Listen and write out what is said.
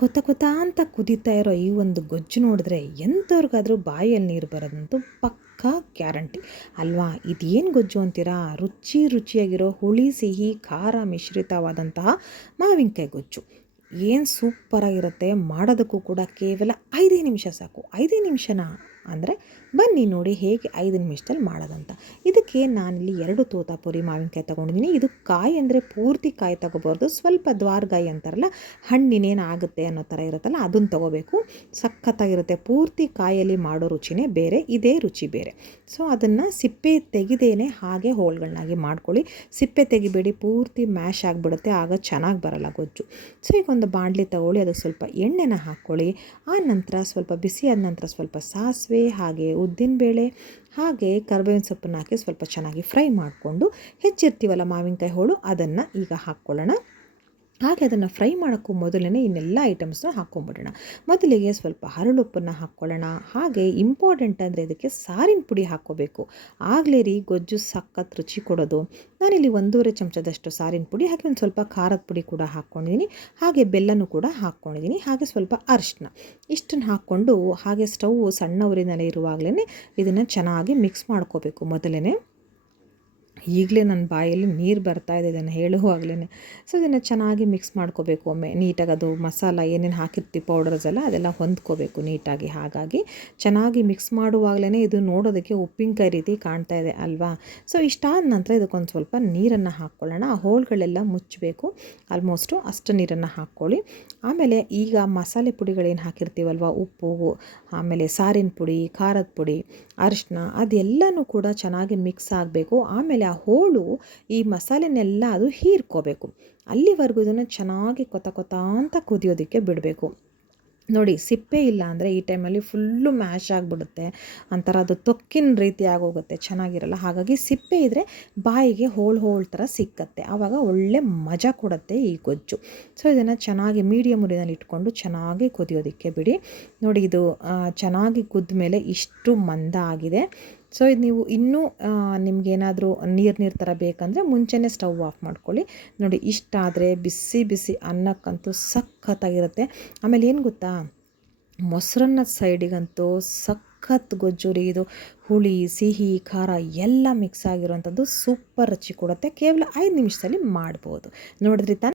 ಕೊತ ಕೊತ ಅಂತ ಕುದೀತಾ ಇರೋ ಈ ಒಂದು ಗೊಜ್ಜು ನೋಡಿದ್ರೆ ಎಂಥವ್ರಿಗಾದರೂ ಬಾಯಲ್ಲಿ ನೀರು ಬರೋದಂತೂ ಪಕ್ಕಾ ಗ್ಯಾರಂಟಿ. ಅಲ್ವಾ? ಇದೇನು ಗೊಜ್ಜು ಅಂತೀರಾ? ರುಚಿ ರುಚಿಯಾಗಿರೋ ಹುಳಿ, ಸಿಹಿ, ಖಾರ, ಮಿಶ್ರಿತವಾದಂತಹ ಮಾವಿನಕಾಯಿ ಗೊಜ್ಜು. ಏನು ಸೂಪರಾಗಿರುತ್ತೆ? ಮಾಡೋದಕ್ಕೂ ಕೂಡ ಕೇವಲ ಐದೇ ನಿಮಿಷ ಸಾಕು. ಐದೇ ನಿಮಿಷನ? ಅಂದರೆ ಬನ್ನಿ ನೋಡಿ ಹೇಗೆ ಐದು ನಿಮಿಷದಲ್ಲಿ ಮಾಡೋದಂತ. ಇದಕ್ಕೆ ನಾನಿಲ್ಲಿ ಎರಡು ತೋತಾಪುರಿ ಮಾವಿನಕಾಯಿ ತೊಗೊಂಡಿದ್ದೀನಿ. ಇದು ಕಾಯಿ ಅಂದರೆ ಪೂರ್ತಿ ಕಾಯಿ ತೊಗೋಬಾರ್ದು. ಸ್ವಲ್ಪ ದ್ವಾರಗಾಯಿ ಅಂತಾರಲ್ಲ, ಹಣ್ಣಿನೇನು ಆಗುತ್ತೆ ಅನ್ನೋ ಥರ ಇರುತ್ತಲ್ಲ, ಅದನ್ನು ತೊಗೋಬೇಕು. ಸಖತ್ತಾಗಿರುತ್ತೆ. ಪೂರ್ತಿ ಕಾಯಲ್ಲಿ ಮಾಡೋ ರುಚಿನೇ ಬೇರೆ, ಇದೇ ರುಚಿ ಬೇರೆ. ಸೊ ಅದನ್ನು ಸಿಪ್ಪೆ ತೆಗೆದೇನೆ ಹಾಗೆ ಹೋಳ್ಗಳನ್ನಾಗಿ ಮಾಡ್ಕೊಳ್ಳಿ. ಸಿಪ್ಪೆ ತೆಗಿಬೇಡಿ, ಪೂರ್ತಿ ಮ್ಯಾಶ್ ಆಗಿಬಿಡುತ್ತೆ, ಆಗ ಚೆನ್ನಾಗಿ ಬರಲ್ಲ ಗೊಜ್ಜು. ಸೊ ಈಗ ಒಂದು ಬಾಣಲಿ ತಗೊಳ್ಳಿ, ಅದಕ್ಕೆ ಸ್ವಲ್ಪ ಎಣ್ಣೆನ ಹಾಕ್ಕೊಳ್ಳಿ. ಆ ನಂತರ ಸ್ವಲ್ಪ ಬಿಸಿ ಆದ ನಂತರ ಸ್ವಲ್ಪ ಸಾಸಿವೆ ಹಾಗೆ ಉದ್ದಿನಬೇಳೆ ಹಾಗೆ ಕರ್ಬೇವಿನ ಸೊಪ್ಪನ್ನು ಹಾಕಿ ಸ್ವಲ್ಪ ಚೆನ್ನಾಗಿ ಫ್ರೈ ಮಾಡಿಕೊಂಡು ಹೆಚ್ಚಿರ್ತೀವಲ್ಲ ಮಾವಿನಕಾಯಿ ಹೋಳು, ಅದನ್ನು ಈಗ ಹಾಕ್ಕೊಳ್ಳೋಣ. ಹಾಗೆ ಅದನ್ನು ಫ್ರೈ ಮಾಡೋಕ್ಕೂ ಮೊದಲೇ ಇನ್ನೆಲ್ಲ ಐಟಮ್ಸ್ನ ಹಾಕ್ಕೊಂಬಿಡೋಣ. ಮೊದಲಿಗೆ ಸ್ವಲ್ಪ ಹರಳುಪ್ಪನ್ನು ಹಾಕ್ಕೊಳ್ಳೋಣ. ಹಾಗೆ ಇಂಪಾರ್ಟೆಂಟ್ ಅಂದರೆ ಇದಕ್ಕೆ ಸಾರಿನ ಪುಡಿ ಹಾಕ್ಕೋಬೇಕು. ಆಗಲೇ ರೀ ಗೊಜ್ಜು ಸಖತ್ ರುಚಿ ಕೊಡೋದು. ನಾನಿಲ್ಲಿ ಒಂದೂವರೆ ಚಮಚದಷ್ಟು ಸಾರಿನ ಪುಡಿ ಹಾಗೆ ಒಂದು ಸ್ವಲ್ಪ ಖಾರದ ಪುಡಿ ಕೂಡ ಹಾಕ್ಕೊಂಡಿದ್ದೀನಿ ಹಾಗೆ ಬೆಲ್ಲನೂ ಕೂಡ ಹಾಕ್ಕೊಂಡಿದ್ದೀನಿ ಹಾಗೆ ಸ್ವಲ್ಪ ಅರಿಶಿನ. ಇಷ್ಟನ್ನು ಹಾಕ್ಕೊಂಡು ಹಾಗೆ ಸ್ಟವ್ ಸಣ್ಣವರಿನಲ್ಲಿ ಇರುವಾಗಲೇ ಇದನ್ನು ಚೆನ್ನಾಗಿ ಮಿಕ್ಸ್ ಮಾಡ್ಕೋಬೇಕು ಮೊದಲೇ ಈಗಲೇ ನನ್ನ ಬಾಯಲ್ಲಿ ನೀರು ಬರ್ತಾ ಇದೆ, ಇದನ್ನು ಹೇಳುವಾಗಲೇ ಸೊ ಇದನ್ನು ಚೆನ್ನಾಗಿ ಮಿಕ್ಸ್ ಮಾಡ್ಕೋಬೇಕು ಒಮ್ಮೆ. ನೀಟಾಗಿ ಅದು ಮಸಾಲ ಏನೇನು ಹಾಕಿರ್ತೀವಿ ಪೌಡರ್ಸ್ ಎಲ್ಲ, ಅದೆಲ್ಲ ಹೊಂದ್ಕೋಬೇಕು ನೀಟಾಗಿ. ಹಾಗಾಗಿ ಚೆನ್ನಾಗಿ ಮಿಕ್ಸ್ ಮಾಡುವಾಗಲೇ ಇದು ನೋಡೋದಕ್ಕೆ ಉಪ್ಪಿನಕಾಯಿ ರೀತಿ ಕಾಣ್ತಾ ಇದೆ ಅಲ್ವಾ? ಸೊ ಇಷ್ಟಾದ ನಂತರ ಇದಕ್ಕೊಂದು ಸ್ವಲ್ಪ ನೀರನ್ನು ಹಾಕ್ಕೊಳ್ಳೋಣ. ಆ ಹೋಳುಗಳೆಲ್ಲ ಮುಚ್ಚಬೇಕು. ಆಲ್ಮೋಸ್ಟು ಅಷ್ಟು ನೀರನ್ನು ಹಾಕ್ಕೊಳ್ಳಿ. ಆಮೇಲೆ ಈಗ ಮಸಾಲೆ ಪುಡಿಗಳೇನು ಹಾಕಿರ್ತೀವಲ್ವ? ಉಪ್ಪು, ಆಮೇಲೆ ಸಾರಿನ ಪುಡಿ, ಖಾರದ ಪುಡಿ ಅರಿಶಿನ ಅದೆಲ್ಲನೂ ಕೂಡ ಚೆನ್ನಾಗಿ ಮಿಕ್ಸ್ ಆಗಬೇಕು. ಆಮೇಲೆ ಆ ಹೋಳು ಈ ಮಸಾಲೆನೆಲ್ಲ ಅದು ಹೀರ್ಕೋಬೇಕು. ಅಲ್ಲಿವರೆಗೂ ಇದನ್ನು ಚೆನ್ನಾಗಿ ಕೊತ ಕೊತ ಅಂತ ಕುದಿಯೋದಕ್ಕೆ ಬಿಡಬೇಕು. ನೋಡಿ, ಸಿಪ್ಪೆ ಇಲ್ಲ ಅಂದರೆ ಈ ಟೈಮಲ್ಲಿ ಫುಲ್ಲು ಮ್ಯಾಶ್ ಆಗಿಬಿಡುತ್ತೆ. ಒಂಥರ ಅದು ತೊಕ್ಕಿನ ರೀತಿ ಆಗೋಗುತ್ತೆ, ಚೆನ್ನಾಗಿರಲ್ಲ. ಹಾಗಾಗಿ ಸಿಪ್ಪೆ ಇದ್ದರೆ ಬಾಯಿಗೆ ಹೋಳು ಹೋಳು ಥರ ಸಿಕ್ಕತ್ತೆ. ಆವಾಗ ಒಳ್ಳೆ ಮಜಾ ಕೊಡುತ್ತೆ ಈ ಗೊಜ್ಜು. ಸೊ ಇದನ್ನು ಚೆನ್ನಾಗಿ ಮೀಡಿಯಮ್ ಉರಿನಲ್ಲಿ ಇಟ್ಕೊಂಡು ಚೆನ್ನಾಗಿ ಕುದಿಯೋದಕ್ಕೆ ಬಿಡಿ. ನೋಡಿ, ಇದು ಚೆನ್ನಾಗಿ ಕುದ್ದ ಮೇಲೆ ಇಷ್ಟು ಮಂದ ಆಗಿದೆ. ಸೊ ಇದು ನೀವು ಇನ್ನೂ ನಿಮಗೇನಾದರೂ ನೀರು ನೀರು ಥರ ಬೇಕಂದರೆ ಮುಂಚೆನೆ ಸ್ಟವ್ ಆಫ್ ಮಾಡ್ಕೊಳ್ಳಿ. ನೋಡಿ, ಇಷ್ಟಾದರೆ ಬಿಸಿ ಬಿಸಿ ಅನ್ನಕ್ಕಂತೂ ಸಖತ್ತಾಗಿರುತ್ತೆ. ಆಮೇಲೆ ಏನು ಗೊತ್ತಾ? ಮೊಸರನ್ನ ಸೈಡಿಗಂತೂ ಸಖತ್ ಗೊಜ್ಜುರಿ, ಇದು ಹುಳಿ, ಸಿಹಿ, ಖಾರ ಎಲ್ಲ ಮಿಕ್ಸ್ ಆಗಿರುವಂಥದ್ದು ಸೂಪರ್ ರುಚಿ ಕೊಡುತ್ತೆ. ಕೇವಲ ಐದು ನಿಮಿಷದಲ್ಲಿ ಮಾಡ್ಬೋದು. ನೋಡಿದ್ರಿ ತಾನೆ?